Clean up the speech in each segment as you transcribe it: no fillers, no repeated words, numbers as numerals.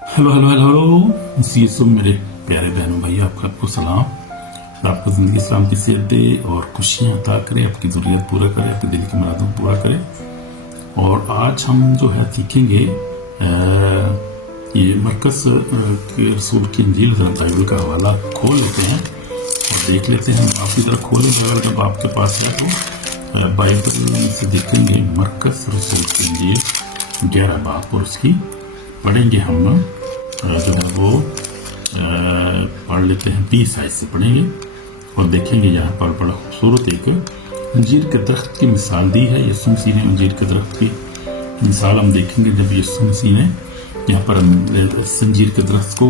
Hello hello hello hello सी एस मेरे प्यारे बहनों भाई, आपको सलाम। आपको जिंदगी इस्लाम की सेहत दे और खुशियां अता करे, आपकी जरूरत पूरा करे, आपके दिल की मुरादों पूरा करे। और आज हम जो है सीखेंगे ये मरकज के रसूल की इंजील बाइबल का हवाला खोल लेते हैं और देख लेते हैं। आपकी तरफ खोलेंगे अगर जब आपके पास है तो बाइबल से देखेंगे मरकज रसूल की इंजील 11 बाब और उसकी पढ़ेंगे हम जो है वो पढ़ लेते हैं 20 आयत से पढ़ेंगे और देखेंगे यहाँ पर बड़ा खूबसूरत एक अंजीर के दरख्त की मिसाल दी है। यीशु मसीह ने अंजीर के दरख्त की मिसाल हम देखेंगे जब यीशु मसीह ने यहाँ पर अंजीर के दरख्त को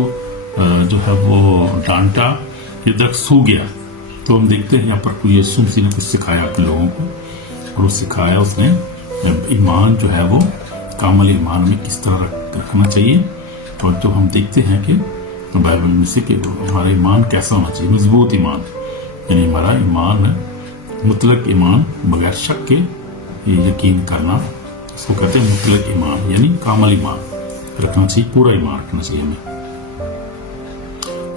जो है वो डांटा, ये दरख्त सूख गया। तो हम देखते हैं यहाँ पर कोई यीशु मसीह ने कुछ सिखाया अपने लोगों को, और वो सिखाया उसने ईमान जो है वो कामल ईमान में किस तरह रखना चाहिए। और जो हम देखते हैं कि तो बाइबल में से कि हमारा ईमान कैसा होना चाहिए, मजबूत ईमान, यानी हमारा ईमान मुतलक ईमान बगैर शक के यकीन करना, इसको कहते हैं मुतलक ईमान, यानी कामल ईमान रखना चाहिए, पूरा ईमान रखना चाहिए हमें।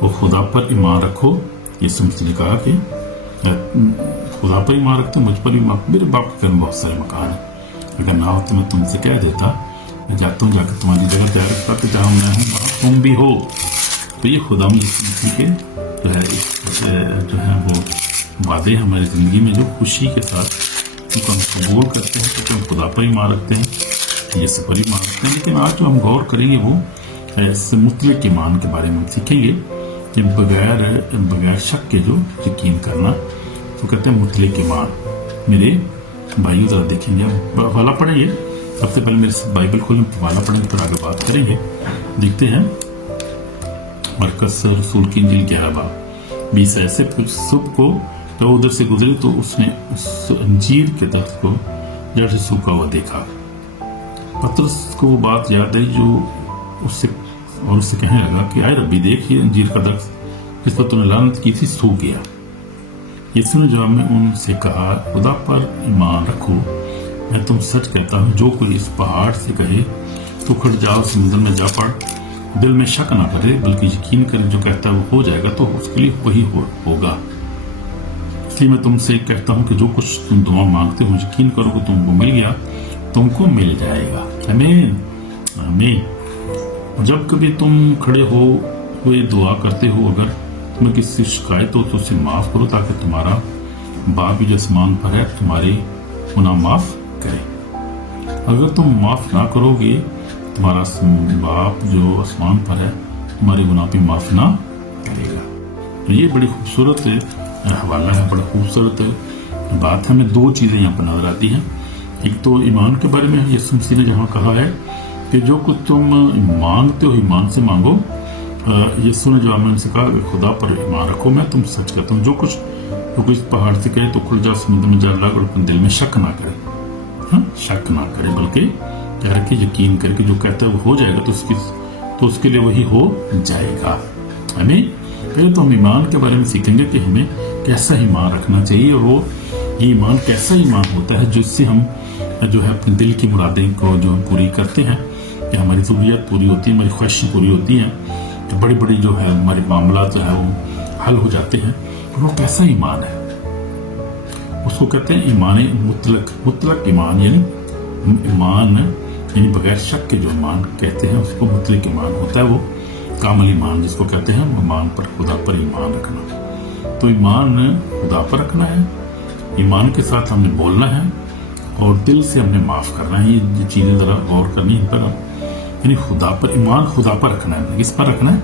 वो खुदा पर ईमान रखो, ये समझने ने कहा कि खुदा पर ईमान रखते मुझ पर ईमान, मेरे बाप के घर में बहुत सारे मकान है, अगर ना हो तो मैं तुमसे कह देता, मैं जाता हूँ जाकर तुम्हारी जगह तैयार रखता कि जहाँ मैं हूँ वहाँ तुम भी हो। तो ये खुदा के जो है वो वादे हमारी जिंदगी में जो खुशी के साथ उनको हम कबूल करते हैं, क्योंकि हम खुदा पर ईमान रखते हैं, ये सब पर ईमान रखते हैं। लेकिन आज जो हम गौर करेंगे वो इससे मुतलक ईमान के बारे में हम सीखेंगे कि बगैर शक के जो यकीन करना, तो कहते हैं मुतलक ईमान। मेरे भाइयों जरा देखेंगे, हवाला पढ़ेंगे। सबसे पहले मेरे साथ बाइबल खोलें, हवाला पढ़ेंगे, फिर आगे बात करेंगे। देखते हैं मरकज रसूल की इंजील 11 बाब 20 ऐसे सुबह को जब उधर से गुजरे तो उसने उस अंजीर के दरख्त को जड़ से सूखा हुआ देखा। पतरस को वो बात याद आई जो उससे कहने लगा कि आए रब्बी, देख ये अंजीर का दरख्त जिस पर तूने लानत की थी सूख गया। यीशु ने जवाब में उनसे कहा, खुदा पर ईमान रखो, मैं तुम सच कहता हूँ, जो कोई इस पहाड़ से कहे तो उखड़ जाओ, समुद्र में जा पड़, दिल में शक ना करे बल्कि यकीन करे जो कहता है वो हो जाएगा, तो उसके लिए वही होगा। इसलिए मैं तुमसे कहता हूँ कि जो कुछ तुम दुआ मांगते हो यकीन करो कि तुमको मिल गया, तुमको मिल जाएगा। आमीन आमीन। जब कभी तुम खड़े हो कोई दुआ करते हो, अगर तुम्हें किसी शिकायत हो तो उसे माफ करो, ताकि तुम्हारा बाप जो आसमान पर है तुम्हारे गुनाह माफ करे। अगर तुम माफ ना करोगे, तुम्हारा बाप जो आसमान पर है तुम्हारे गुनाह भी माफ ना करेगा। तो ये बड़ी खूबसूरत हवाला है, बड़ा खूबसूरत बात है। हमें दो चीजें यहाँ पर नजर आती हैं। एक तो ईमान के बारे में यीशु मसीह ने जहाँ कहा है कि जो कुछ तुम मांगते हो ईमान से मांगो। यीशु ने जवाब में उनसे कहा, खुदा पर ईमान रखो, मैं तुम सच कहता हूँ, जो कुछ पहाड़ से कहे तो खुल जा, समुद्र में जा लग, और अपने दिल में शक ना करे, शक ना करे बल्कि क्या रखे, यकीन करके जो कहता है वो हो जाएगा, तो उसके लिए वही हो जाएगा। हमें पहले तो हम ईमान के बारे में सीखेंगे कि हमें कैसा ईमान रखना चाहिए, और वो ये ईमान कैसा ईमान होता है जिससे हम जो है अपने दिल की मुरादें को जो हम पूरी करते हैं, कि हमारी ज़रूरियात पूरी होती है, हमारी ख्वाहिशें पूरी होती हैं, तो बड़ी बड़ी जो है हमारे मामला जो है वो हल हो जाते हैं। वो कैसा ईमान है, उसको कहते हैं ईमान मुतलक ईमान, यानी बगैर शक के जो ईमान कहते हैं उसको मुतलक ईमान होता है। वो कामल ईमान जिसको कहते हैं, ईमान पर खुदा पर ईमान रखना। तो ईमान खुदा पर रखना है, ईमान के साथ हमने बोलना है और दिल से हमने माफ करना है। ये चीजें जरा गौर करनी है, यानी खुदा पर ईमान, खुदा पर रखना है। किस पर रखना है?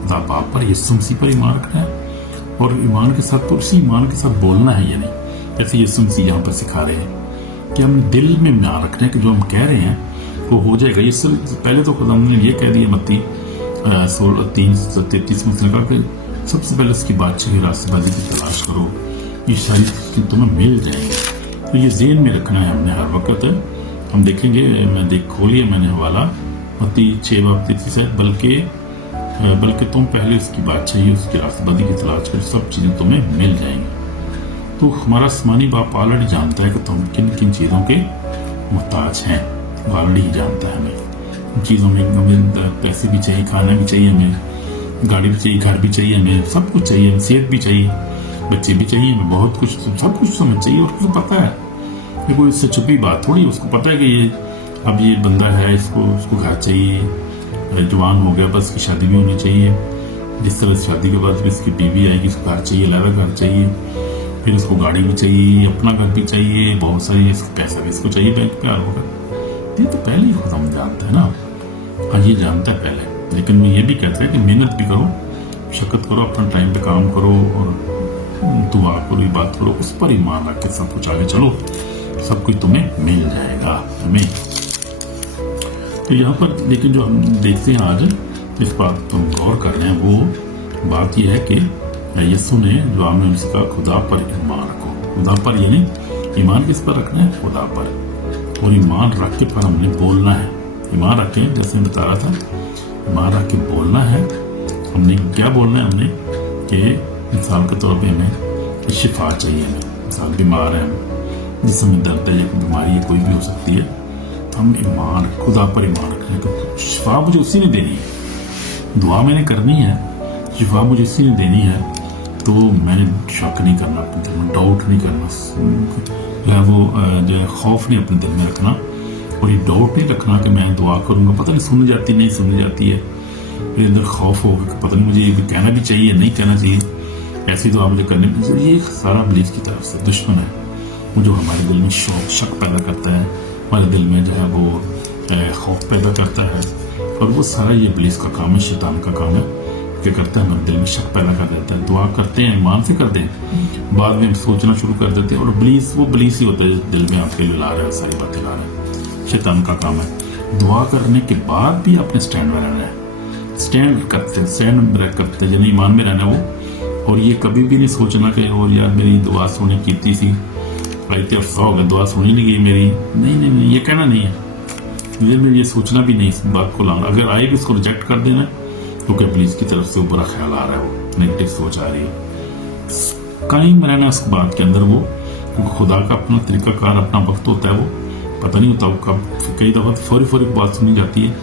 खुदा बाप पर, यीशु मसीह पर ईमान रखना है, और ईमान के साथ तो उसी ईमान के साथ बोलना है। यानी जैसे यीशु मसीह यहाँ पर सिखा रहे हैं कि हम दिल में ईमान रखना है कि जो हम कह रहे हैं वो हो जाएगा। ये पहले तो खुदा ने ये कह दिया मत्ती 16:33 में लगा कि सबसे पहले उसकी बादशाही रास्तबाजी की तलाश करो, ये सारी चीजें तुम्हें मिल जाएंगी। तो ये ज़हन में रखना है हमने हर वक्त। हम देखेंगे, खोलिए मैंने हवाला मत्ती 6:33 है, बल्कि तुम पहले उसकी बादशाही उसकी रास्तबाजी की तलाश करो, सब चीजें तुम्हें मिल जाएंगी। तो हमारा आसमानी बाप ऑलरेडी जानता है कि तुम किन किन चीजों के मुहताज हैं, ऑलरेडी ही जानता है हमें। चीज़ों में हमें पैसे भी चाहिए, खाना भी चाहिए, हमें गाड़ी भी चाहिए, घर भी चाहिए, हमें सब कुछ चाहिए, सेहत भी चाहिए, बच्चे भी चाहिए, हमें बहुत कुछ, सब कुछ हमें चाहिए। और उसको पता है, ये कोई इससे छुपी बात थोड़ी, उसको पता है कि ये अब ये बंदा है, इसको घर चाहिए, जवान हो गया, बस इसकी शादी भी होनी चाहिए। जिस तरह शादी के बाद इसकी बीवी आएगी, इसको घर चाहिए, अलग घर चाहिए, फिर इसको गाड़ी भी चाहिए, अपना घर भी चाहिए, बहुत सारी पैसा भी इसको चाहिए बैंक पे होगा। ये तो पहले ही खुद हम जानते हैं ना, हाँ ये जानता है पहले। लेकिन मैं ये भी कहता है कि मेहनत भी करो, शक्कत करो, अपना टाइम पे काम करो और दुआ करो, बात करो, उस पर ईमान रख के सब कुछ आगे चलो, सब कुछ तुम्हें मिल जाएगा। हमें तो यहाँ पर लेकिन जो हम देखते हैं आज इस बात पर गौर कर रहे हैं, वो बात यह है कि यीशु ने जो हमने उनसे कहा खुदा पर ईमान रखो। खुदा पर यानी ईमान किस पर रखना है? खुदा पर। और ईमान रख के पर हमने बोलना है। ईमान रख के, जैसे बता रहा था, ईमान रख के बोलना है। हमने क्या बोलना है? हमने कि मिसाल के तौर पे हमें शिफा चाहिए, हमें मिसाल बीमार है, जिसमें दर्द है या कोई बीमारी है, कोई भी हो सकती है, तो हम ईमान खुदा पर ईमान रखने का, शिफा मुझे उसी ने देनी है, दुआ मैंने करनी है, शिफा मुझे उसी ने देनी है, तो मैंने शक नहीं करना अपने दिल में, डाउट नहीं करना, वो जो है खौफ नहीं अपने दिल में रखना, और ये डाउट नहीं रखना कि मैं दुआ करूंगा पता नहीं सुनी जाती नहीं सुनी जाती है, मेरे अंदर खौफ हो पता नहीं मुझे ये भी कहना भी चाहिए नहीं कहना चाहिए, ऐसी दुआ मुझे करनी चाहिए। ये सारा इब्लीस की तरफ से दुश्मन है, वो जो हमारे दिल में शक पैदा करता है, हमारे दिल में जो है वो खौफ पैदा करता है, और वो सारा ये इब्लीस का काम है, शैतान का काम है, क्या करता है हमारे दिल में शक पैदा कर देता है। दुआ करते हैं, ईमान से करते हैं, बाद में सोचना शुरू कर देते हैं, और इब्लीस वो इब्लीस ही होता है दिल में आपके ला रहा है, सारी बातें ला रहा है, शैतान का काम है। दुआ करने के बाद भी अपने स्टैंड में रहना है, स्टैंड करते यानी ईमान में रहना वो, और ये कभी भी नहीं सोचना कि और यार मेरी दुआ सुनी की थी, भाई अफसा हो गया दुआ सुनी नहीं गई मेरी, नहीं, ये कहना नहीं है, ये सोचना भी नहीं इस बात को लाना। अगर आए भी इसको रिजेक्ट कर देना, क्योंकि पुलिस की तरफ से बुरा ख्याल आ रहा है, वो नेगेटिव सोच आ रही है, कायम रहना इस बात के अंदर वो, क्योंकि खुदा का अपना तरीकाकार, अपना वक्त होता है, वो पता नहीं होता वो कब, कई दफ़ा फौरी बात सुनी जाती है,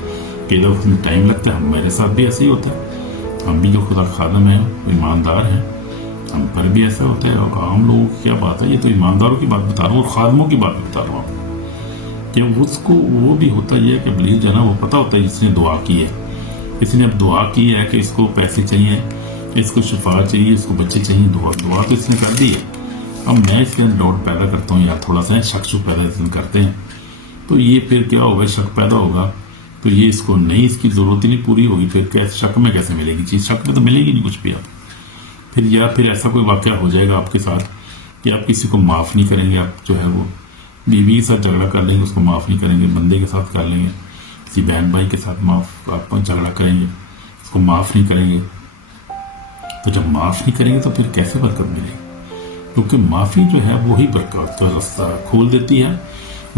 कई दफ़ा उसमें टाइम लगता है। मेरे साथ भी ऐसे ही होता है, हम भी जो खुदा खादम हैं, ईमानदार हैं, हम पर भी ऐसा होता है। और आम लोगों की क्या बात है, ये तो ईमानदारों की बात बता रहा हूँ और खादमों की बात बता रहा हूँ, कि उसको वो भी होता ही है कि प्लीज जो है ना, वो पता होता है इसने दुआ की है, इसने अब दुआ की है कि इसको पैसे चाहिए, इसको शिफा चाहिए, इसको बच्चे चाहिए, दुआ तो इसने कर दी है। अब मैं इसके डाउट पैदा करता हूँ यार, थोड़ा सा शक पैदा करते हैं, तो ये फिर क्या होगा, शक पैदा होगा, तो ये इसको नहीं, इसकी जरूरत ही नहीं पूरी होगी, फिर कैसे शक में कैसे मिलेगी चीज़, शक में तो मिलेगी नहीं कुछ भी। आप फिर या फिर ऐसा कोई वाक़या हो जाएगा आपके साथ कि आप किसी को माफ़ नहीं करेंगे, आप जो है वो बीवी के साथ झगड़ा कर लेंगे, उसको माफ़ नहीं करेंगे, बंदे के साथ कर लेंगे, किसी बहन भाई के साथ आप झगड़ा करेंगे, उसको माफ़ नहीं करेंगे, तो जब माफ़ नहीं करेंगे तो फिर कैसे बरकत मिलेगी? क्योंकि माफ़ी जो है वही बरकत का रास्ता खोल देती है,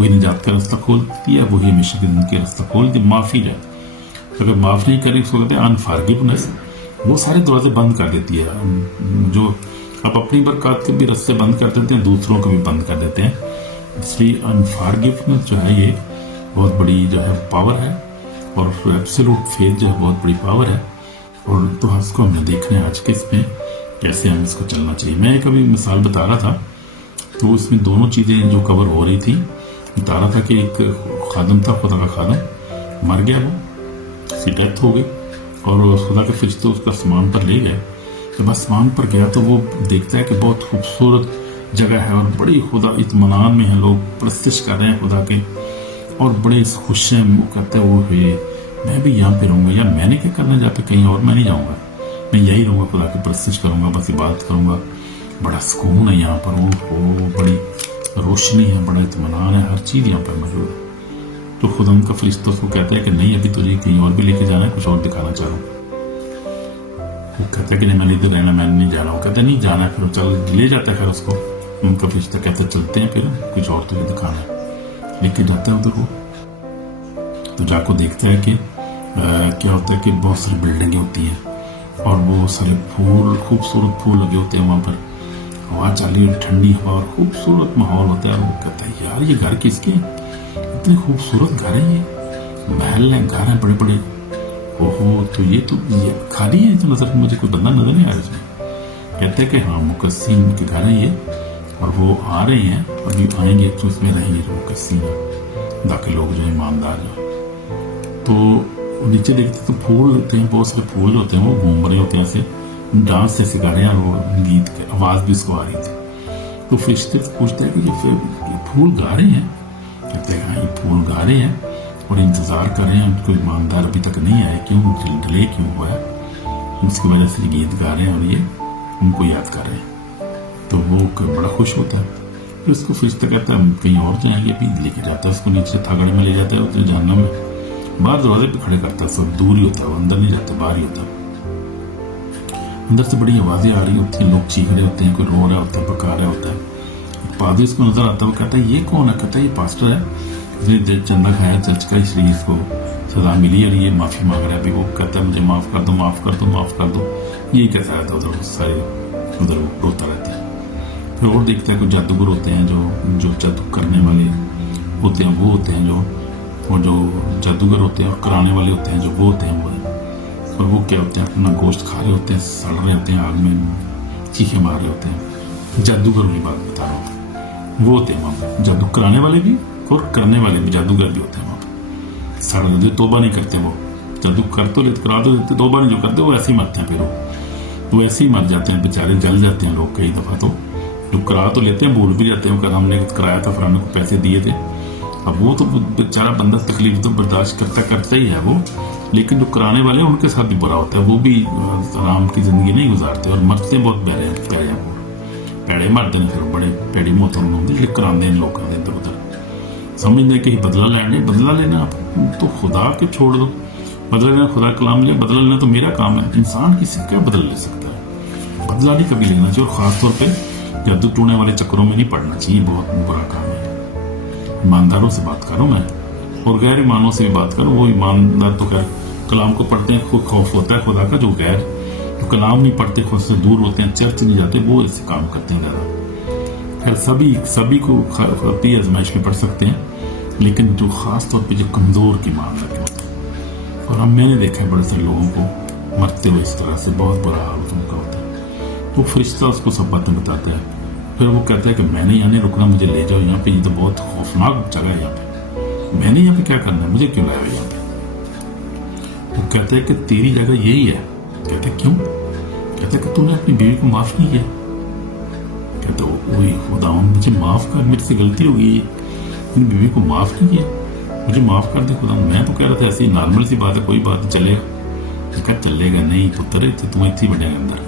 वही निजात का रास्ता खोलती है, वही हमेशा की जिंदगी का रास्ता खोलती है। माफ़ी जो है, अगर माफ़ नहीं करेंगे उसको कहते हैं अनफॉरगिवनेस, वो सारे दरवाजे बंद कर देती है। जो आप अपनी बरकत के भी रास्ते बंद कर देते हैं, दूसरों को भी बंद कर देते हैं। इसलिए अनफॉरगिवनेस जो है ये बहुत बड़ी जो है पावर है, और एब्सोल्यूट फेथ जो है बहुत बड़ी पावर है, और तो इसको हमने देखना है आज के इसमें कैसे हम इसको चलना चाहिए। मैं एक अभी मिसाल बता रहा था, तो उसमें दोनों चीज़ें जो कवर हो रही थी, बता रहा था कि एक खादम था, खुदा का खादम मर गया, वो उसकी डेथ हो गई, और खुदा के फरिश्ते उसका आसमान पर ले गए। जब आसमान पर गया तो वो देखता है कि बहुत खूबसूरत जगह है, और बड़ी खुदा इत्मीनान में है, लोग प्रस्तिश कर रहे हैं खुदा के, और बड़े खुश हैं। वो कहते हैं वो मैं भी यहाँ पे रहूँगा, या मैंने क्या करना जहाँ पे, कहीं और मैं नहीं जाऊँगा, मैं यही रहूँगा, खुदा की प्रस्तिश करूँगा, बस इबादत करूँगा, बड़ा सुकून है यहाँ पर, वो बड़ी रोशनी है, बड़ा इत्मीनान है, हर चीज़ यहाँ पर मौजूद है। तो खुदा उनका फरिश्ता उसको कहता है कि नहीं, अभी तुझे कहीं और भी लेके जाना है, कुछ और दिखाना चाह रहा हूँ। वो कहता है कि नहीं, मैं इधर रहना, मैं नहीं जा रहा हूँ। कहता है नहीं जाना है, फिर चल ले जाता है उसको। उनका फरिश्ता कहता है चलते हैं, फिर कुछ और तुझे दिखाना है, लेके जाता है उधर। वो तो जाको देखता है कि क्या होता है कि बहुत सारी बिल्डिंगें होती हैं, और वो सारे फूल, खूबसूरत फूल लगे होते हैं वहाँ पर, हवा चली, ठंडी हवा, और खूबसूरत माहौल होता है। वो कहता है यार ये घर किसके हैं, इतने खूबसूरत घर हैं, महल है, घर है बड़े बड़े। ओहो, तो ये खाली है, तो नजर मुझे कोई बंदा नजर नहीं आ रहा इसमें। कहते हैं कि हाँ मुकस्सिम के घर है ये, और वो आ रहे हैं, अभी आएंगे तो इसमें रहेंगे जो मुकस्सिम है, बाकी लोग जो ईमानदार जो। तो नीचे देखते तो फूल होते हैं, बहुत सारे फूल होते हैं, वो घूम रहे होते हैं ऐसे, डांस से सिखा रहे हैं, और वो गीत की आवाज़ भी उसको आ रही थी। तो फरिश्ते पूछते हैं कि ये फूल गा रहे हैं? कहते हैं हाँ ये फूल गा रहे हैं और इंतज़ार कर रहे हैं, कोई ईमानदार अभी तक नहीं आए, क्यों डिले क्यों हुआ है, उसकी वजह से गीत गा रहे हैं और ये उनको याद कर रहे हैं। तो वो बड़ा खुश होता है। फिर उसको फरिश्ता कहता है हम कहीं और जाएंगे, अभी लेके जाता है उसको नीचे थागड़े में ले जाता है, उसने जहन्नम में बाहर दरवाजे पे खड़े करता है, सब दूर ही होता है, वो अंदर नहीं जाता, बाहर ही होता है। अंदर से बड़ी आवाज़ें आ रही होती हैं, लोग चीख रहे होते हैं, कोई रो रहा होता है, पका रहा होता है। पादरी उसको नजर आता है, वो कहता है ये कौन है? कहता है ये पास्टर है, इसने चंदा खाया चर्च का, इसलिए इसको सजा मिली और ये माफ़ी मांग रहा है। अभी वो कहता है मुझे माफ़ कर दो, माफ़ कर दो, माफ़ कर दो, यही कहता रहता है उधर, सारे उधर वो रोता रहता है। फिर और देखता है कुछ जादूगर होते हैं जो जादू करने वाले होते हैं, वो होते हैं जो, और जो जादूगर होते हैं और कराने वाले होते हैं जो, वो होते हैं वो है। और वो क्या होते हैं, अपना गोश्त खा रहे होते हैं, सड़ रहे होते हैं, आग में चीखे मार रहे होते हैं। जादूगर की बात बता रहा हूँ, वो होते हैं वहाँ पे जादू कराने वाले भी और करने वाले भी, जादूगर भी होते हैं वहाँ पे। सड़ रहे, तोबा नहीं करते, वो जादू कर तो लेते, करा तो लेते, तोबा नहीं जो करते, वो ऐसे ही मरते हैं। फिर वो ऐसे ही मर जाते हैं बेचारे, जल जाते हैं लोग कई दफ़ा। तो जो करा तो लेते हैं, भूल भी जाते हैं कि हमने कराया था, फलाने को पैसे दिए थे। अब वो तो बेचारा बंदा तकलीफ तो बर्दाश्त करता ही है वो, लेकिन जो कराने वाले हैं उनके साथ भी बुरा होता है, वो भी आराम की ज़िंदगी नहीं गुजारते और मरते बहुत प्यारे हैं, वो पैड़े मरते हैं, फिर बड़े पैड़ी मौत होंगे, लेकिन कराते हैं लोग इधर उधर, समझते कि बदला लेना आप तो खुदा के छोड़ दो, बदला लेना खुदा कलाम लिया, बदला लेना तो मेरा काम है। इंसान किसी क्या बदल ले सकता है? बदला नहीं कभी लेना चाहिए, और ख़ासतौर पर जादू टूने वाले चक्करों में नहीं पड़ना चाहिए, बहुत बुरा काम है। ईमानदारों से बात करो मैं, और गैर ईमानों से भी बात करो। वो ईमानदार तो खैर कलाम को पढ़ते हैं, खुद खौफ होता है खुदा का। जो गैर जो कलाम नहीं पढ़ते, खुद से दूर होते हैं, चर्च नहीं जाते, वो ऐसे काम करते हैं ज़्यादा। खैर सभी को अपनी आजमाइश में पढ़ सकते हैं, लेकिन जो ख़ास तौर पे जो कमज़ोर की मान लगे होते हैं, और मैंने देखा है बड़े सारे लोगों को मरते हुए इस तरह से, बहुत बुरा हाल उनका होता है। वो फरिश्ता उसको सब बातें बताता है, फिर वो कहता है कि मैंने यहाँ नहीं रुकना, मुझे ले जाओ यहाँ पे, ये तो बहुत खौफनाक जगह है यहाँ पे, मैंने यहाँ पे क्या करना है, मुझे क्यों लाया यहाँ पे? वो कहते हैं कि तेरी जगह यही है। कहते क्यों? कहते कि तूने अपनी बीवी को माफ नहीं किया। कहते वही खुदा मुझे माफ कर, मेरे से गलती हो गई, अपनी बीवी को माफ नहीं किया, मुझे माफ कर दे खुदा। मैं तो कह रहा था ऐसी नॉर्मल सी बात है, कोई बात चलेगा। क्या चलेगा? नहीं पुत्र, तू इतने ही बनेगा अंदर।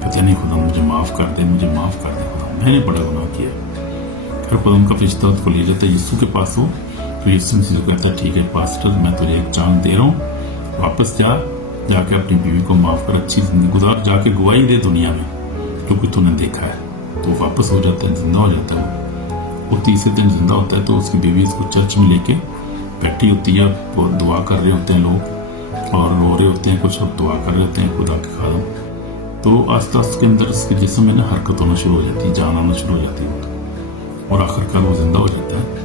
कहते नहीं खुदा मुझे माफ कर दे, मुझे माफ कर दे खुदा, मैंने बड़ा गुनाह किया। खैर खुदा उनका फरिश्ता उसको ले जाता है यीशु के पास। हो तो यीशु से कहता है ठीक है पास्टर, मैं तुझे एक चांस दे रहा हूँ, वापस जाके अपनी बीवी को माफ कर, अच्छी जिंदगी गुजार, जाके गवाही दे दुनिया में जो कुछ तूने देखा है। तो वापस हो जाता है, जिंदा हो जाता है। वो तीसरे दिन जिंदा होता है, तो उसकी बीवी इसको चर्च में लेके बैठी होती है, बहुत दुआ कर रहे होते हैं लोग, और रो रहे होते हैं कुछ, और दुआ कर रहे होते हैं खुदा के खादम। तो आस्ता आस्ता उसके अंदर उसके जिस्म में ना हरकत होना शुरू हो जाती है, जान आना शुरू हो जाती है, और आखिरकार वो जिंदा हो जाता है।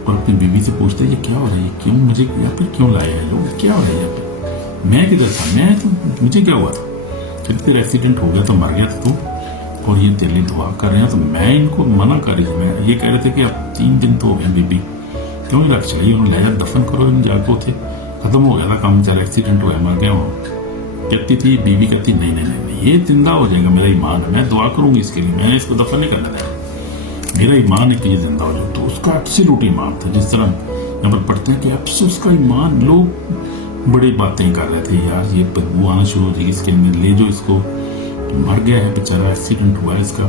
और अपनी बीवी से पूछते हैं ये क्या हो रहा है, क्यों मुझे यहाँ पर क्यों लाया है लोग, क्या हो रहा है यहाँ पे, मैं किधर था, मैं तो मुझे क्या हुआ था? फिर तेरा एक्सीडेंट हो गया तो मर गया था तू, और ये तेरे लिए दुआ कर रहे हैं। तो मैं इनको मना कर रही थी, मैं ये कह रहे थे कि अब 3 दिन तो हो गए, बीबी क्यों नहीं रख चाहिए, उन्हें ले जा दफन करो, इन जागो थे, खत्म हो गया था काम, चल एक्सीडेंट हुआ, मर गया वो। कहती थी बीवी, कहती नहीं नहीं नहीं, ये जिंदा हो जाएगा, मेरा ईमान है, मैं दुआ करूंगी इसके लिए, मैंने इसको दफन नहीं करना था, मेरा ईमान है कि ये जिंदा हो जाए। तो उसका एब्सोल्यूट ईमान था, जिस तरह यहाँ पर पढ़ते हैं कि एब्सोल्यूट उसका ईमान। लोग बड़ी बातें कर रहे थे, यार ये बदबू आना शुरू हो जाएगी इसके अंदर, ले जो इसको, मर गया है बेचारा, एक्सीडेंट हुआ है इसका।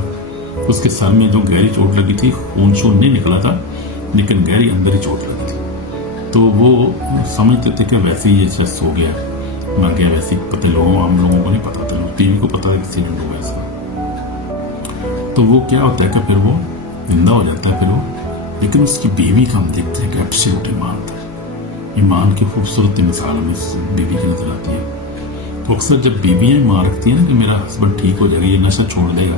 उसके सर में जो गहरी चोट लगी थी, खून शून नहीं निकला था, लेकिन गहरी अंदर ही चोट लगी थी। तो वो समझते थे कि वैसे ही ये स्ट्रेस हो गया, मर गया वैसे ही, पता लोगों आम लोगों को नहीं पता था, टीवी को पता है एक्सीडेंट हुआ इसका। तो वो क्या होता है कि फिर वो जिंदा हो जाता है फिर वो, लेकिन उसकी बीवी का हम देखते हैं कि एब्सोल्यूट ईमान था। ईमान की खूबसूरत मिसाल हमें इस बीवी की नजर आती है। तो अक्सर जब बीवियाँ ईमान रखती हैं ना कि मेरा हस्बैंड ठीक हो जाएगा, ये नशा छोड़ देगा,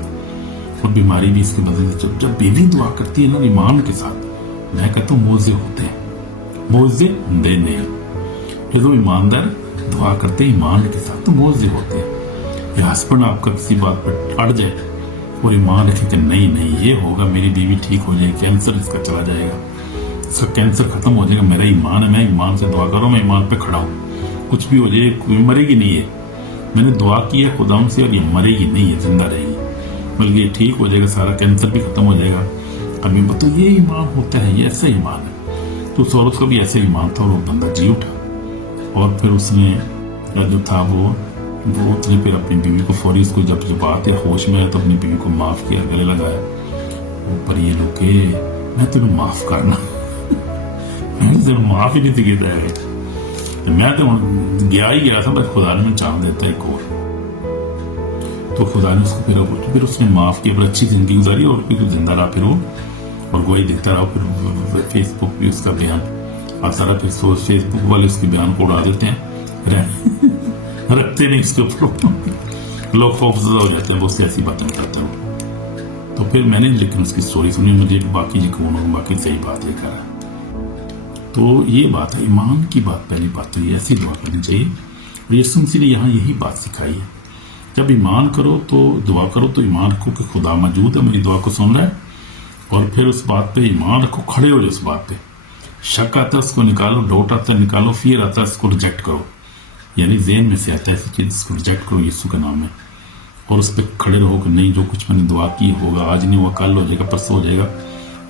और बीमारी भी इसकी मदद से, जब बीवी दुआ करती है ना ईमान के साथ, मैं कहता हूँ मोजे होते हैं, मोजे दे नहीं, ये तो ईमानदार दुआ करते हैं ईमान के साथ तो मोज़े होते हैं। ये हस्बैंड आपका किसी बात पर अड़ जाए और ईमान रखे कि नहीं नहीं ये होगा, मेरी बीवी ठीक हो जाएगी, कैंसर इसका चला जाएगा, इसका कैंसर खत्म हो जाएगा, मेरा ईमान है, मैं ईमान से दुआ करूँ, मैं ईमान पे खड़ा हूँ, कुछ भी हो जाए कोई मरेगी नहीं है, मैंने दुआ की है खुदा से और ये मरेगी नहीं है, जिंदा रहेगी, बल्कि ये ठीक हो जाएगा, सारा कैंसर भी खत्म हो जाएगा। अभी तो ये ईमान होता है, ये ऐसा ईमान है। तो उस औरत का भी ऐसे ईमान था और वो बंदा जी उठा और फिर उसने जो था वो उसने फिर अपनी बीवी को फौरी उसको जब बात है होश में आया तो अपनी बीवी को माफ किया, गले लगाया, पर ये लोग मैं तुम्हें माफ करना माफ ही नहीं थी कहता है, मैं तो गया ही गया था, बस खुदा ने चांद देता है एक और, तो खुदा ने उसको फिर उसने माफ किया, फिर अच्छी जिंदगी गुजारी और फिर जिंदा रहा फिर वो, और वही दिखता रहा। फिर फेसबुक भी उसका बयान आता रहा, फिर फेसबुक वाले उसके बयान को उड़ा देते हैं रखते नहीं उसके ऊपर, लोग खौफजदा हो जाते हैं, वो उसकी ऐसी बातें बताता हूँ। तो फिर मैंने लेकिन उसकी स्टोरी सुनी, मुझे बाकी यकीन हो बाकी सही बात है करा। तो ये बात है ईमान की बात, पहली बात तो ये ऐसी दुआ करनी चाहिए, और यीशु मसीह ने यहाँ यही बात सिखाई है, जब ईमान करो तो दुआ करो तो ईमान रखो कि खुदा मौजूद है, मेरी दुआ को सुन रहा है, और फिर उस बात पे ईमान रखो, खड़े हो जाओ उस बात पे, शक आता है उसको निकालो, डाउट आता है निकालो, फियर आता है उसको रिजेक्ट करो, यानी ज़हन में से आता है ऐसी चीज़ इसको रिजेक्ट करो यीशु के नाम में, और उस पर खड़े रहो कि नहीं जो कुछ मैंने दुआ की होगा, आज नहीं हुआ कल हो जाएगा, परसों हो जाएगा,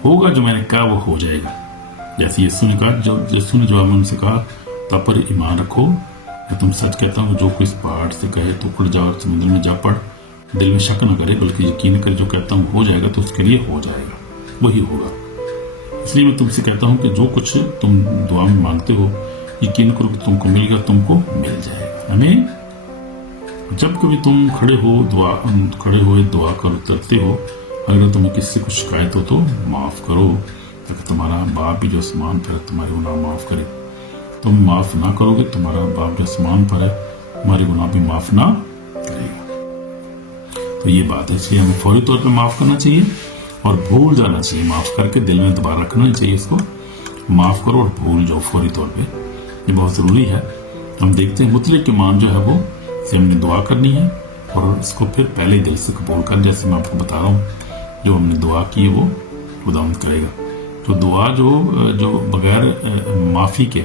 होगा जो मैंने कहा वो हो जाएगा। जैसे यीशु ने कहा, जो यीशु ने जवाब में उनसे कहा तब पर ईमान रखो, मैं तुम सच कहता हूँ जो कोई इस पहाड़ से कहे तो उड़ जाओ समुद्र में जा पड़, दिल में शक न करे बल्कि यकीन कर जो कहता हूँ हो जाएगा, तो उसके लिए हो जाएगा, वही होगा। इसलिए मैं तुमसे कहता हूँ कि जो कुछ तुम दुआ में मांगते हो यकीन करो कि तुमको मिलेगा, तुमको मिल जाएगा। हमें जब कभी तुम खड़े हुए दुआ करते हो, अगर तुम्हें किसी से कुछ शिकायत हो तो माफ करो, ताकि तुम्हारा बाप भी जो आसमान पर है तुम्हारे गुनाह माफ करे। तुम माफ ना करोगे, तुम्हारा बाप जो आसमान पर है तुम्हारे गुनाह भी माफ ना करेगा। तो ये बात है, इसलिए हमें फौरी तौर पर माफ करना चाहिए और भूल जाना चाहिए, माफ करके दिल में दोबारा रखना नहीं चाहिए, इसको माफ करो और भूल जाओ फौरी तौर पे, ये बहुत जरूरी है। हम देखते हैं मुतलक ईमान जो है वो से हमने दुआ करनी है और इसको फिर पहले दिल से कबूल कर, जैसे मैं आपको बता रहा हूँ, जो हमने दुआ की है वो खुदावंद करेगा। तो दुआ जो बगैर माफ़ी के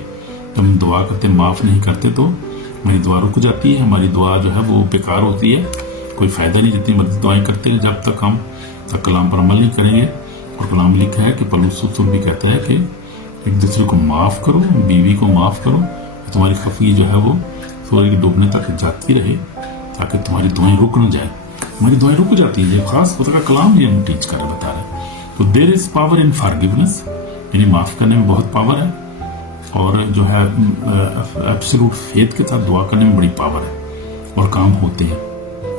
हम दुआ करते माफ़ नहीं करते तो हमारी दुआ रुक जाती है, हमारी दुआ जो है वो बेकार होती है, कोई फ़ायदा नहीं देती। मर्जी दुआएं करते हैं जब तक हम कलाम पर अमल नहीं करेंगे। और कलाम लिखा है कि पौलुस भी कहता है कि एक दूसरे को माफ़ करो, बीवी को माफ़ करो, तुम्हारी खफी जो है वो सूर्य के डूबने तक जाती रहे, ताकि तुम्हारी दुआएं रुक न जाए। हमारी दुआएं रुक जाती है, खास खुदा का कलाम ये हम टीच कर बता रहे हैं। तो there is power in forgiveness, यानी माफ़ करने में बहुत पावर है, और जो है एब्सोल्यूट फेथ के साथ दुआ करने में बड़ी पावर है, और काम होते हैं।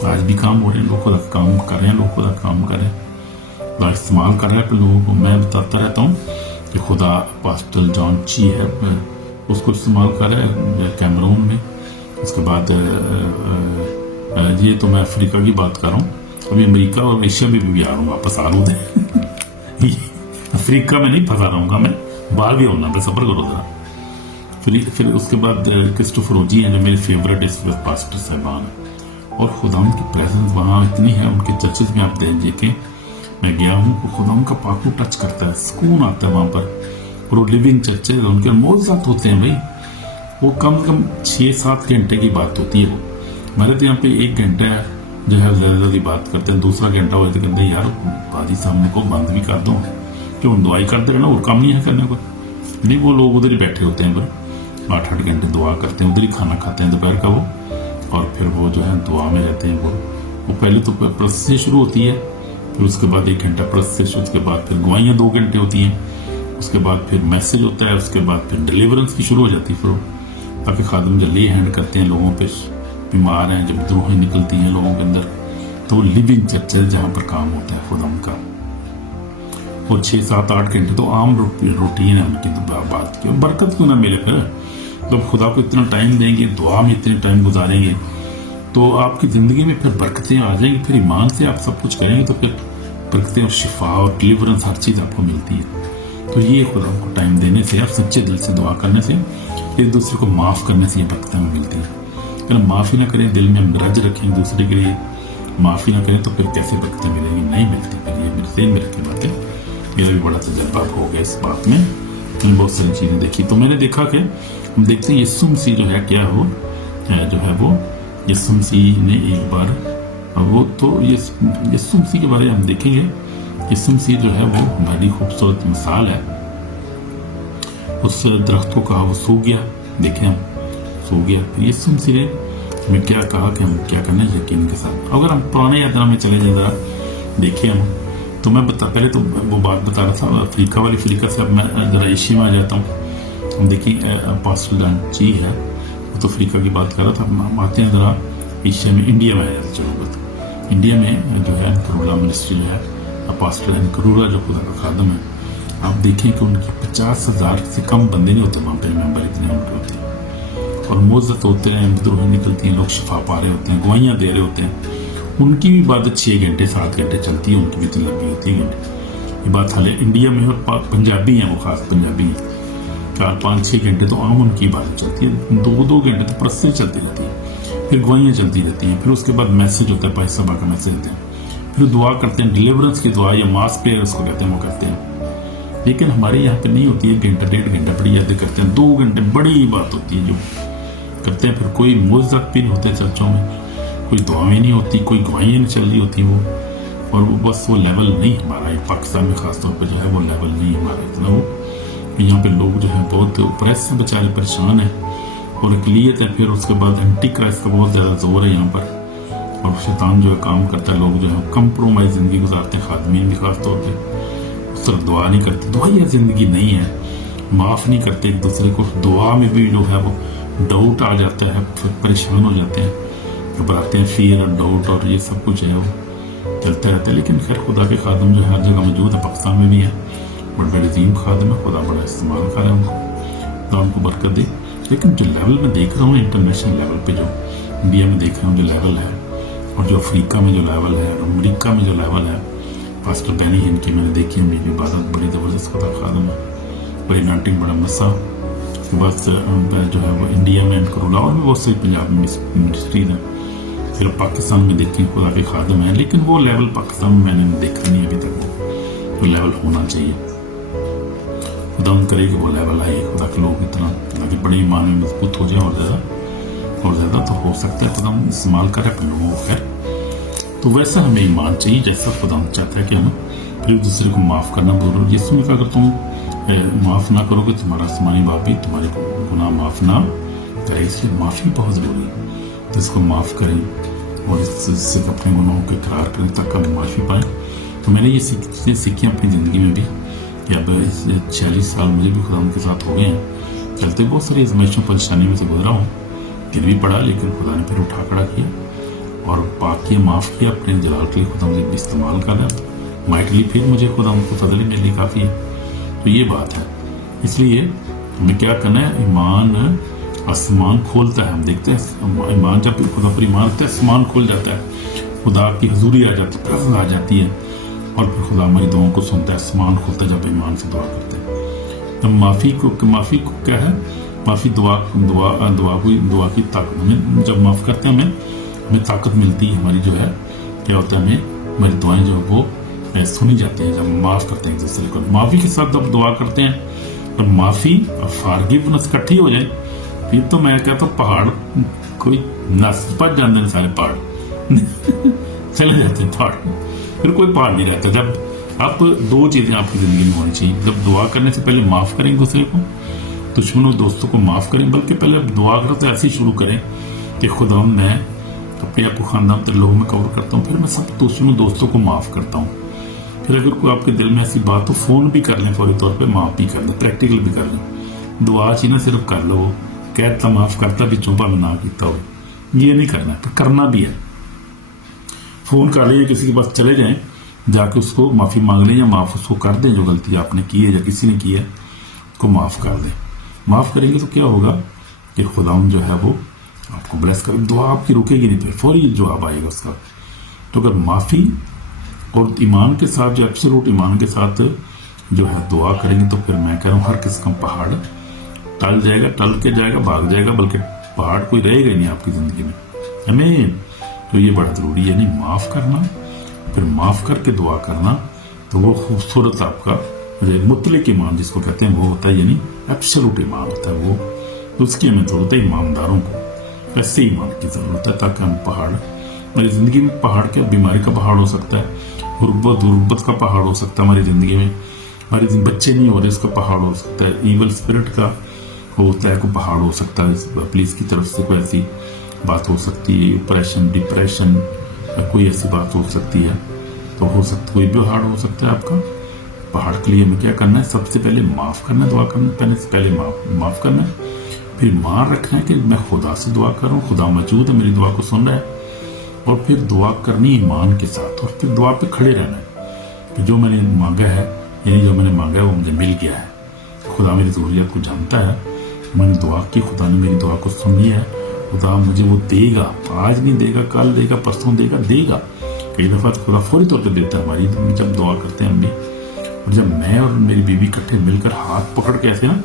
आज भी काम हो रहे हैं, लोग खुदा का काम कर रहे हैं, लोग खुदा काम कर रहे हैं, खुदा इस्तेमाल कर रहे हैं। तो लोगों को मैं बताता रहता हूँ कि खुदा पास्टर जॉन ची है, उसको इस्तेमाल कर रहा है कैमरून में। उसके बाद ये तो मैं अफ्रीका की बात कर रहा हूँ, अभी अमेरिका और एशिया में भी आ रहा हूँ, वापस आ रहा हूँ अफ्रीका में नहीं फंसा रहूँगा मैं, बाहर भी होना, मैं सफर करो जरा। फिर उसके बाद क्रिस्टोफर ओजी हैं जो मेरे फेवरेट इस पास्टर साहबान है, और खुदा उनकी प्रेजेंस वहाँ इतनी है, उनके चर्चेज में आप देखें, मैं गया हूँ, खुदा उनका पाकू टच करता है, सुकून आता है वहाँ पर। और वो लिविंग चर्चेज उनके मौजूद होते हैं भाई, वो कम से कम 6-7 घंटे की बात होती है। वो हमारे तो यहाँ पे 1 घंटा जो है ज़्यादा बात करते हैं, दूसरा घंटा हो तो कहते हैं यार बादी सामने को बंद भी कर दो, क्यों दुआई करते रहना, और काम नहीं है करने को। नहीं, वो लोग उधर ही बैठे होते हैं, फिर 8-8 घंटे दुआ करते हैं, उधर ही खाना खाते हैं दोपहर का वो, और फिर वो जो है दुआ में रहते हैं। वो पहले तो प्रेस से शुरू होती है, फिर उसके बाद 1 घंटा प्रेस से, उसके बाद फिर गवाइयाँ 2 घंटे होती हैं, उसके बाद फिर मैसेज होता है, उसके बाद फिर डिलीवरेंस की शुरू हो जाती है। फिर ताकि खादिम जल्दी हैंड करते हैं लोगों पे, बीमार हैं, जब द्रोहें निकलती हैं लोगों के अंदर, तो लिविंग चर्च है जहाँ पर काम होता है खुदा का। और 6-7-8 घंटे तो आम रूटीन है उनकी बात की, बरकत क्यों ना मिले। फिर जब खुदा को इतना टाइम देंगे, दुआ में इतने टाइम गुजारेंगे, तो आपकी ज़िंदगी में फिर बरकतें आ जाएंगी। फिर ईमान से आप सब कुछ करेंगे तो फिर बरकतें और शिफा और डिलीवरेंस हर चीज़ आपको मिलती है। तो ये खुदा को टाइम देने से और सच्चे दिल से दुआ करने से एक दूसरे को माफ़ करने से ये बरकतें हमें मिलती हैं। अगर हम माफ़ी ना करें, दिल में हम ग्रज रखें एक दूसरे के लिए, माफ़ी ना करें, तो फिर कैसे बरकतें मिलेंगी? नहीं मिलती। फिर ये मिलते ही मिलती बातें। मेरा भी बड़ा तजर्बा हो गया इस बात में, मैंने बहुत सारी चीज़ें देखी। तो मैंने देखा कि हम देखते हैं यीशु मसीह जो है क्या हो जो है वो यीशु मसीह ने एक बार वो तो यीशु मसीह के बारे में हम देखेंगे। यीशु मसीह जो है वो हमारी खूबसूरत मिसाल है। उस दरख्त को कहा वो सो गया, देखें हम सो गया। फिर यीशु मसीह ने हमें क्या कहा कि हम क्या करना है यकीन के साथ। अगर हम पुराने यात्रा में चले जाए ज़रा देखिए हम, तो मैं पहले तो वो बात बता रहा था अफ्रीका से। अब मैं ज़रा एशिया में आ जाता हूँ। हम देखिए अपोस्टल जी है, वो तो अफ्रीका की बात कर रहा था। हम आते हैं ज़रा एशिया में, इंडिया में आ जाते चलो। इंडिया में जो है करूरा मिनिस्ट्री जो है, अपोस्टल करूरा जो खुदा का खादम है, आप देखें कि उनकी 50,000 से कम बंदे नहीं होते वहाँ पे मेंबर, इतने उनके होते हैं। और मोज़त होते हैं, विद्रोही निकलती हैं, लोग शिफा पा रहे होते हैं, गवाहियाँ दे रहे होते हैं। उनकी भी इबादत 6 घंटे 7 घंटे चलती है, उनकी भी तो लंबी होती है घंटे। ये बात हाल इंडिया में, और पंजाबी हैं वो, खास पंजाबी हैं, 4-5-6 घंटे तो आम उनकी इबादत चलती है। 2-2 घंटे तो प्रस्तुति चलती रहती है, फिर गवाहियाँ चलती रहती हैं, फिर उसके बाद मैसेज होता है, पाइस सभा का मैसेज देते हैं, फिर दुआ करते हैं, डिलीवरेंस की दुआ या मास प्रेयर उसको कहते हैं, वो करते हैं। लेकिन हमारे यहाँ पे नहीं होती है। 1 घंटा 1.5 घंटा बड़ी यादें करते हैं, 2 घंटे बड़ी बात होती है जो करते हैं। फिर कोई मोज़त भी नहीं होते चर्चों में, कोई दुआएं नहीं होती, कोई गवाहियाँ नहीं चल रही होती वो, और वो बस वो लेवल नहीं हमारा, पाकिस्तान में खासतौर पर जो है वो लेवल नहीं हमारा इतना। वो यहाँ पे लोग जो है बहुत प्रेस से बेचारे परेशान है, और अकलियत है। फिर उसके बाद एंटी क्राइस्ट का बहुत ज़्यादा जोर है यहाँ पर, और शैतान जो है काम करता है। लोग जो है कंप्रोमाइज ज़िंदगी गुजारते हैं, खादमीन भी खास तौर पर सिर्फ दुआ नहीं करते। दुआ यह ज़िंदगी नहीं है, माफ़ नहीं करते एक दूसरे को। दुआ में भी जो है वो डाउट आ जाता है, फिर परेशान हो जाते हैं, घबराते हैं, फियर और डाउट और ये सब कुछ है वो चलता रहता है। लेकिन खैर खुदा के खादम जो है हर जगह मौजूद है, पाकिस्तान में भी है, बड़े बड़े अजीम खादम है, खुदा बड़ा इस्तेमाल कर रहा है उनको, खुदा उनको बरकत दे। लेकिन जो लेवल मैं देख रहा हूँ इंटरनेशनल लेवल पे, जो इंडिया में देख रहा हूँ जो लेवल है, और जो अफ्रीका में जो लेवल है, और अमरीका में जो लेवल है, पास्टर बैनी इनकी मैंने देखी, मेरी इबादत बड़ी ज़बरदस्त खुदा खादम है, बड़ी नाटिंग, बड़ा मसा। उसके बाद जो है वो इंडिया में करूला, और भी बहुत सारी पंजाब में मिनिस्ट्रीज हैं। फिर पाकिस्तान में देखी खुदा के खादम है, लेकिन वो लेवल पाकिस्तान में मैंने देखा नहीं अभी तक। वो लेवल होना चाहिए, खुदा उन करे कि वो लेवल आए, खुदा के लोग इतना ताकि बड़े ईमान में मजबूत हो जाए, और ज़्यादा तो हो सकता है खुदा इस्तेमाल करे अपने लोगों को। खैर तो वैसा हमें ईमान चाहिए जैसा खुदा चाहता है कि हम फिर एक दूसरे को माफ़ करना बोलो। यीशु ने कहा अगर तुम माफ़ ना करोगे, तुम्हारा आसमानी बाप भी तुम्हारे गुनाह माफ़ ना करे। इसलिए माफ़ी बहुत ज़रूरी है, तो इसको माफ़ करें और इससे अपने गुनाहों को इकरार करें ताकि हम माफ़ी पाएँ। तो मैंने ये चीज़ें सीखी अपनी ज़िंदगी में भी, कि अब 46 साल मुझे भी खुदा उनके साथ हो गए हैं, चलते बहुत सारी आजमाइशों परेशानी में से गुजरा हूँ, फिर भी पड़ा, लेकिन खुदा ने फिर उठा खड़ा किया और पाक किया, माफ़ किया, अपने जलाल के लिए खुदा मुझे इस्तेमाल कर रहा माइटली, फिर मुझे खुदा उनको फजल मेरे लिए काफ़ी है। तो ये बात है, इसलिए हमें क्या करना है, ईमान आसमान खोलता है। हम देखते हैं ईमान जब खुदा पर ईमान रखते हैं, आसमान खोल जाता है, खुदा की हजूरी आ जाती है, प्रेजेंस आ जाती है, और फिर खुदा हमारी दुआओं को सुनता है, आसमान खोलता है जब ईमान से दुआ करते हैं। तो माफ़ी को क्या है, माफ़ी दुआ की ताकत। हमें जब माफ़ करते हैं हमें ताकत मिलती है, हमारी जो है क्या होता है, हमारी दुआएं जो है वो सुनी जाती हैं जब माफ़ करते हैं एक दूसरे को। माफ़ी के साथ जब दुआ करते हैं, तो माफ़ी और फॉरगिवनेस इकट्ठी हो जाए, फिर तो मैं कहता हूँ पहाड़ कोई नस पट जाते हैं, सारे पहाड़ चले जाते हैं पहाड़, फिर कोई पहाड़ नहीं रहता। जब आप 2 चीज़ें आपकी ज़िंदगी में होनी चाहिए, जब दुआ करने से पहले माफ़ करें दूसरे को, दुश्मनों दोस्तों को माफ़ करें, बल्कि पहले दुआ करें तो ऐसे ही शुरू करें कि खुदा मैं अपने आप को खानदान के लोगों में कवर करता हूँ, फिर मैं सब दुश्मनों दोस्तों को माफ़ करता हूँ। फिर अगर कोई आपके दिल में ऐसी बात हो, फ़ोन भी कर लें फौरी तौर पे, माफ़ भी कर लें, प्रैक्टिकल भी कर लें। दुआ ची ना सिर्फ कर लो, कहता माफ़ करता भी चुपा में ना किया हो, ये नहीं करना है, पर करना भी है। फ़ोन कर लें, किसी के पास चले जाएं, जाके उसको माफ़ी मांग लें या माफ़ उसको कर दें, जो गलती आपने की है या किसी ने की है उसको माफ़ कर दें। माफ़ करेंगे तो क्या होगा कि खुदा जो है वो आपको ब्लेस कर, दुआ आपकी रुकेगी नहीं, फिर फौरी जवाब आएगा उसका। तो अगर माफ़ी और ईमान के साथ, जो एब्सोल्यूट ईमान के साथ जो है दुआ करेंगे, तो फिर मैं कह रहा हूँ हर किस्म का पहाड़ टल जाएगा, टल के जाएगा, भाग जाएगा, बल्कि पहाड़ कोई रहेगा ही नहीं आपकी जिंदगी में। हमें तो ये बड़ा जरूरी है, नहीं माफ करना, फिर माफ करके दुआ करना, तो वो खूबसूरत आपका मुतलक ईमान जिसको कहते हैं वो होता है, यानी एब्सोल्यूट ईमान होता है वो। तो उसकी हमें जरूरत है ईमानदारों को, ऐसे ईमान की जरूरत है ताकि हम पहाड़, हमारी जिंदगी में पहाड़ क्या, बीमारी का पहाड़ हो सकता है, गुर्बत का पहाड़ हो सकता है हमारी जिंदगी में, हमारे बच्चे नहीं हो रहे इसका पहाड़ हो सकता है, ईवल स्पिरिट का होता है कोई पहाड़ हो सकता है, पुलिस की तरफ से कोई ऐसी बात हो सकती है, ऑपरेशन, डिप्रेशन, कोई ऐसी बात हो सकती है, तो हो सकता कोई भी पहाड़ हो सकता है आपका। पहाड़ के लिए हमें क्या करना है, सबसे पहले माफ करना है, दुआ करने से पहले माफ करना है, फिर मान रखना है कि मैं खुदा से दुआ कर रहा हूँ, खुदा मौजूद है, मेरी दुआ को सुन रहा है, और फिर दुआ करनी ईमान के साथ, और फिर दुआ पे खड़े रहना है कि जो मैंने मांगा है, यानी जो मैंने मांगा है वो मुझे मिल गया है, खुदा मेरी ज़रूरियत को जानता है, मैंने दुआ की, खुदा ने मेरी दुआ को सुन लिया है, खुदा मुझे वो देगा, आज नहीं देगा, कल देगा, परसों देगा। कई दफ़ा तो खुदा फौरी तौर पर देता है हमारी जब दुआ करते हैं हम भी। और जब मैं और मेरी बीवी इकट्ठे मिलकर हाथ पकड़ के ऐसे ना,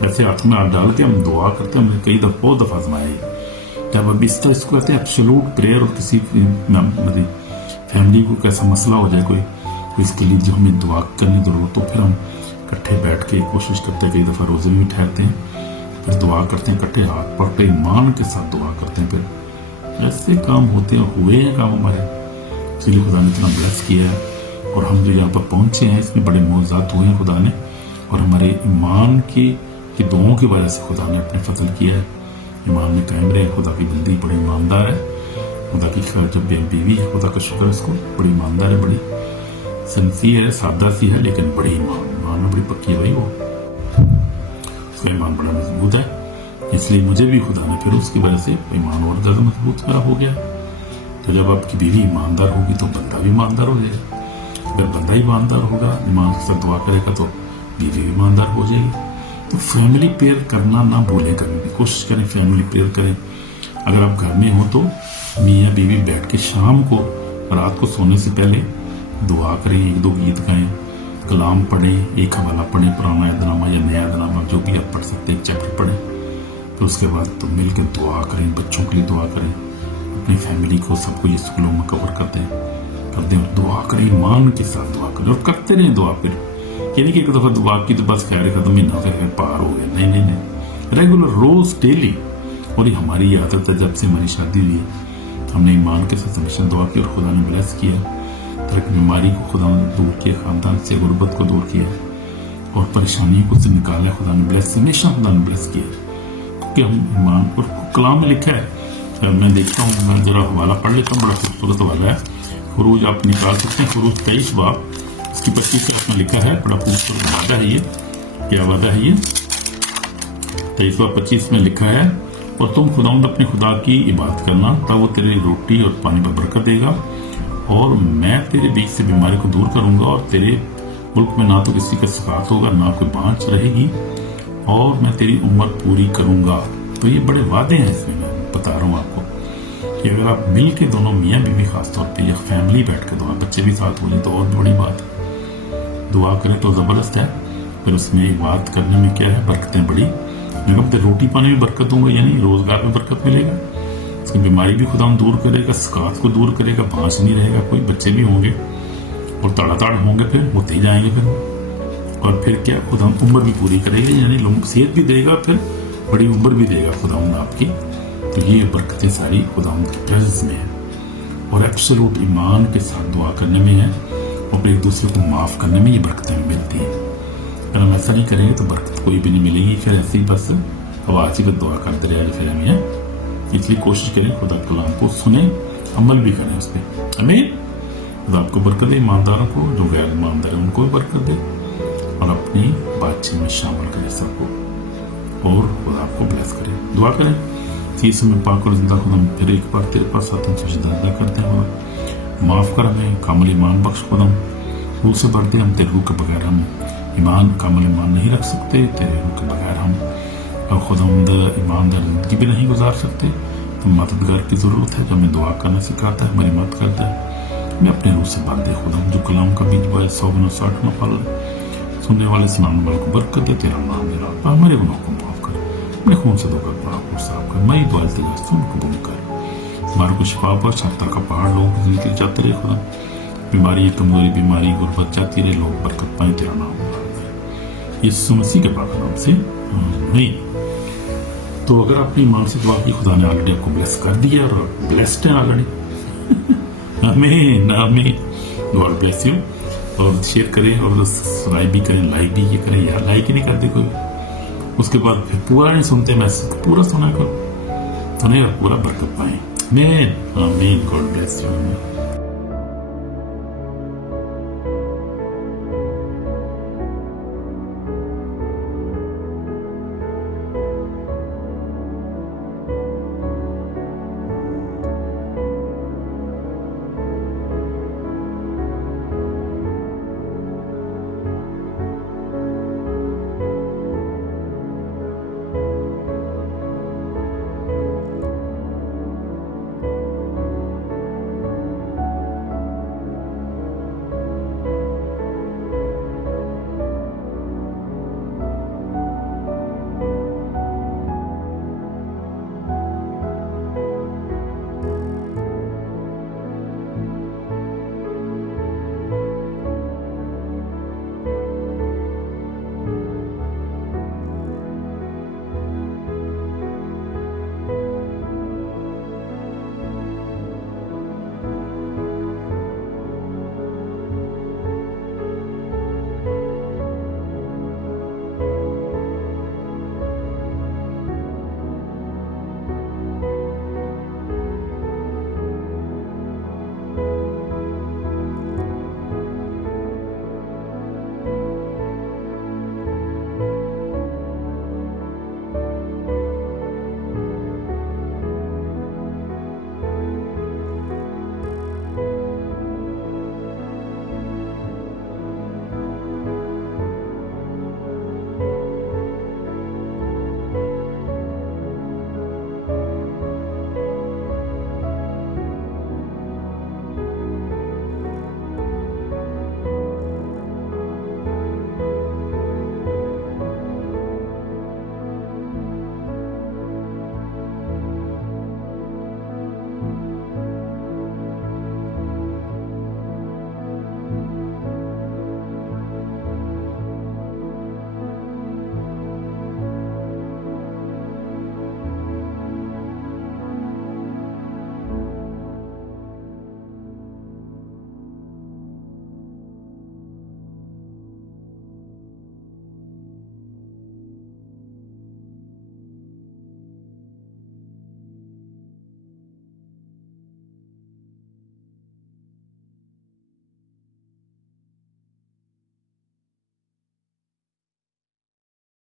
वैसे हाथ में हाथ डाल के हम दुआ करते हैं, हमने कई दफ़ा बहुत दफ़ा आजमाया। जब अब इस तरह इसको कहते हैं एब्सोल्यूट प्रेयर, और किसी मेरी फैमिली को कैसा मसला हो जाए कोई, इसके लिए जो हमें दुआ करनी जरूरत, तो फिर हम इकट्ठे बैठ के कोशिश करते हैं, कई दफ़ा रोज़े भी ठहरते हैं, फिर दुआ करते हैं, इकट्ठे हाथ पकड़ के ईमान के साथ दुआ करते हैं, फिर ऐसे काम होते हैं, हुए हैं काम हमारे, इसलिए खुदा ने इतना ब्लेस किया है, और हम जो यहाँ पर पहुंचे हैं इसमें बड़े मौजूद हुए हैं खुदा ने, और हमारे ईमान की दुआओं की वजह से खुदा ने अपने फजल किया है, ईमान में कायम रहे। खुदा की बंदी बड़ी ईमानदार है, खुदा की जब बीवी है, खुदा का शुक्र है, इसको बड़ी ईमानदार है, बड़ी सिंसियर है, सादा सी है, लेकिन बड़ी ईमान में बड़ी पक्की है भाई वो, उसका ईमान बड़ा मजबूत है, इसलिए मुझे भी खुदा ने फिर उसकी वजह से ईमान और ज्यादा मजबूत मेरा हो गया। तो जब आपकी बीवी ईमानदार होगी तो बंदा भी ईमानदार हो जाएगा, अगर बंदा ईमानदार होगा, ईमान के साथ दुआ करेगा, तो बीवी भी ईमानदार हो जाएगी। तो फैमिली प्रेयर करना ना भूलें, कभी भी कोशिश करें फैमिली प्रेयर करें। अगर आप घर में हो तो मियाँ बीवी बैठ के शाम को, रात को सोने से पहले दुआ करें, एक दो गीत गाएं, कलाम पढ़ें, एक हवाला पढ़ें, पुराना ऐदनामा या नया ऐदनामा जो भी आप पढ़ सकते हैं, एक चैप्टर पढ़ें, तो उसके बाद तो मिल के दुआ करें, बच्चों के लिए दुआ करें, अपनी फैमिली को सबको ये स्कूलों में कवर करते हैं, दुआ करें, ईमान के साथ दुआ करें, और करते रहें दुआ। फिर ये नहीं कि एक दफ़ा दुआ की तो बस खैर खत्म, महीना फिर पार हो गया, नहीं, रेगुलर, रोज, डेली। और ये हमारी आदत है, जब से हमारी शादी हुई हमने ईमान के साथ हमेशा दुआ की, और खुदा ने ब्लेस किया, ताकि बीमारी को खुदा ने दूर किया, खानदान से गुर्बत को दूर किया, और परेशानी को से निकाला, खुदा ने ब्लेस, हमेशा खुदा ने ब्लेस किया, क्योंकि हम ईमान, और कलाम में लिखा है, मैं देखता हूँ, मैं जरा हवाला पढ़ लेता हूँ, बड़ा खूबसूरत हवाला है, फुरूज आप निकाल सकते हैं, फुरूज 23 बाब इसकी 25 में लिखा है, बड़ा खूबसूरत वादा है ये, क्या वादा है ये, 23 में लिखा है, और तुम खुदावंद अपने खुदा की इबादत करना, तब वो तेरे रोटी और पानी पर बरकत देगा, और मैं तेरे बीच से बीमारी को दूर करूंगा, और तेरे मुल्क में ना तो किसी का सकात होगा, ना कोई बांझ रहेगी, और मैं तेरी उम्र पूरी करूंगा। तो ये बड़े वादे हैं, इसमें मैं बता रहा हूँ आपको कि अगर आप मिल के दोनों मियाँ बीवी खासतौर पर, या फैमिली बैठ के दुआ, बच्चे भी साथ हो जाए तो और भी बड़ी बात, दुआ करें तो जबरदस्त है। फिर उसमें बात करने में क्या है, बरकतें बड़ी, मैं रोटी पानी में बरकत दूंगा, यानी रोजगार में बरकत मिलेगा, इसकी बीमारी भी खुदा दूर करेगा, सकात को दूर करेगा, बांस नहीं रहेगा, कोई बच्चे भी होंगे और ताड़ होंगे, फिर होते ही जाएंगे फिर, और फिर क्या खुदा उम्र भी पूरी करेगा, यानी लोगों को सेहत भी देगा, फिर बड़ी उम्र भी देगा खुदा आपकी। तो ये बरकतें सारी खुदा की प्रेजेंस में है, और एब्सोल्यूट ईमान के साथ दुआ करने में है, और फिर एक दूसरे को माफ करने में ये बरकतें मिलती हैं। अगर हम ऐसा नहीं करेंगे तो बरकत कोई भी नहीं मिलेगी, फिर ऐसे ही बस आवाज़ ही दुआ करते रहे फिर हमें। इसलिए कोशिश करें खुदा कलाम को सुने, अमल भी करें उस पर। आमीन। खुदा आपको बरकत दे, ईमानदारों को, जो गैर ईमानदार है उनको भी बरकत दे, और अपनी बातचीत में शामिल करें सबको, और खुदा आपको ब्लेस करे। दुआ करें तीस में पाक और जिंदा खुदा, फिर एक बार तेरे पास आते हैं, सजदा करते हैं, माफ कर हमें, कामिल ईमान बख्श खुदा, रूह से भर दे, हम तेरे रूह के बगैर हम ईमान, कामिल ईमान नहीं रख सकते, तेरे रूह के बगैर हम और खुदावंद ईमानदार जिंदगी भी नहीं गुजार सकते। तो मददगार की जरूरत है, जो हमें दुआ करना सिखाता है, हमारी मदद करता है, मैं अपने रूह से भर दे खुदा, जो कलाम का बीज बोए 100 गुना 60 गुना फल, सुनने वाले सुनाने वाले को बरकत दे, तेरा नाम मेरा हमारे गुनाहों को माफ कर। اپنے خون سے دھو کر پاک اور صاف کر، میں دعا التجا ہوں قبول کر، ہمارے کو شفا پر چھتا کا پہاڑ لوگوں کی زندگی جاتے رہے خدا، بیماری کمزوری بیماری غربت جاتی رہے، لوگ برکت پائیں، تیرا نام یسوع مسیح کے پاک نام سے آمین۔ تو اگر آپ نے ایمان سے دعا کی، خدا نے آلریڈی آپ کو بلیس کر دیا اور بلیسڈ ہیں آلریڈی، آمین آمین۔ گاڈ بلیس یو، اور شیئر کریں اور سبسکرائب بھی کریں، لائک بھی یہ کریں، یا لائک ہی نہیں کرتے کوئی، اس کے بعد پھر پورا نہیں سنتے، میسج پورا سنا کرو تو نہیں آپ پورا برکت پائیں، آمین آمین۔ God bless you.